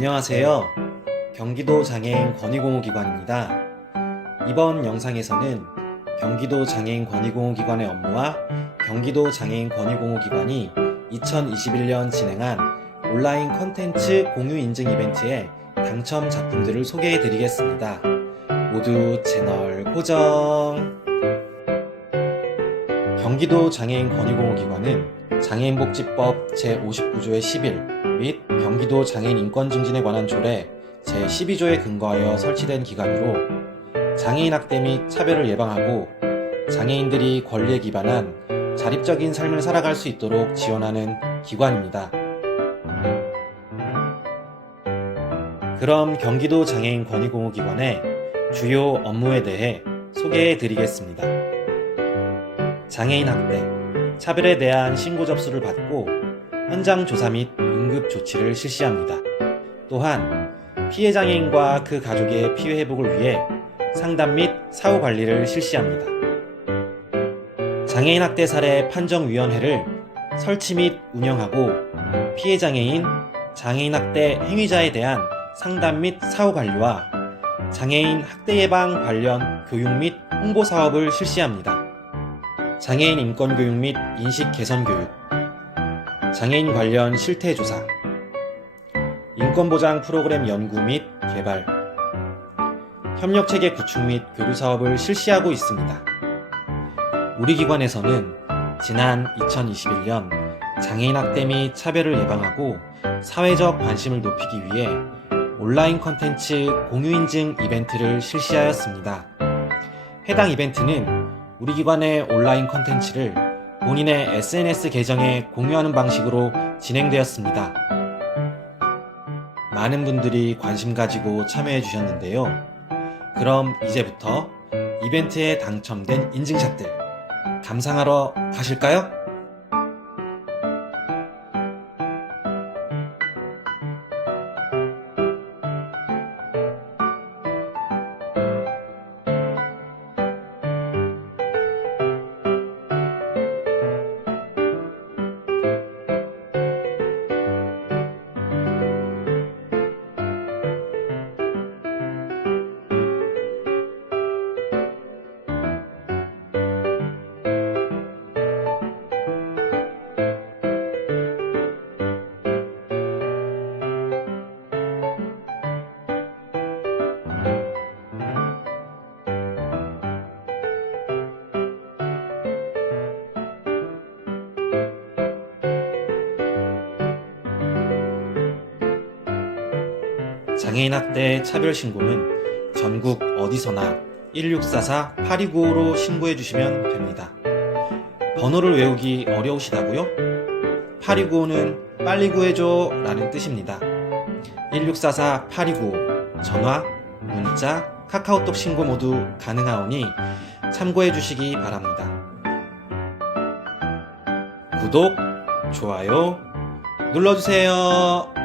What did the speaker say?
안녕하세요. 경기도 장애인 권익공호기관입니다. 이번 영상에서는 경기도 장애인 권익공호기관의 업무와 경기도 장애인 권익공호기관이 2021년 진행한 온라인 컨텐츠 공유 인증 이벤트의 당첨 작품들을 소개해 드리겠습니다. 모두 채널 고정! 경기도 장애인 권익공호기관은 장애인복지법 제59조의 11 및 경기도 장애인 인권 증진에 관한 조례 제12조에 근거하여 설치된 기관으로 장애인 학대 및 차별을 예방하고 장애인들이 권리에 기반한 자립적인 삶을 살아갈 수 있도록 지원하는 기관입니다. 그럼 경기도 장애인 권익공호기관의 주요 업무에 대해 소개해 드리겠습니다. 장애인 학대, 차별에 대한 신고 접수를 받고 현장 조사 및 응급 조치를 실시합니다. 또한 피해 장애인과 그 가족의 피해 회복을 위해 상담 및 사후 관리를 실시합니다. 장애인 학대 사례 판정 위원회를 설치 및 운영하고 피해 장애인, 장애인 학대 행위자에 대한 상담 및 사후 관리와 장애인 학대 예방 관련 교육 및 홍보 사업을 실시합니다. 장애인 인권 교육 및 인식 개선 교육, 장애인 관련 실태 조사, 인권 보장 프로그램 연구 및 개발, 협력 체계 구축 및 교류 사업을 실시하고 있습니다. 우리 기관에서는 지난 2021년 장애인 학대 및 차별을 예방하고 사회적 관심을 높이기 위해 온라인 컨텐츠 공유 인증 이벤트를 실시하였습니다. 해당 이벤트는 우리 기관의 온라인 컨텐츠를 본인의 SNS 계정에 공유하는 방식으로 진행되었습니다. 많은 분들이 관심 가지고 참여해 주셨는데요. 그럼 이제부터 이벤트에 당첨된 인증샷들 감상하러 가실까요? 장애인 학대 차별 신고는 전국 어디서나 1644-8295로 신고해 주시면 됩니다. 번호를 외우기 어려우시다고요? 8295는 빨리 구해줘 라는 뜻입니다. 1644-8295 전화, 문자, 카카오톡 신고 모두 가능하오니 참고해 주시기 바랍니다. 구독, 좋아요 눌러주세요.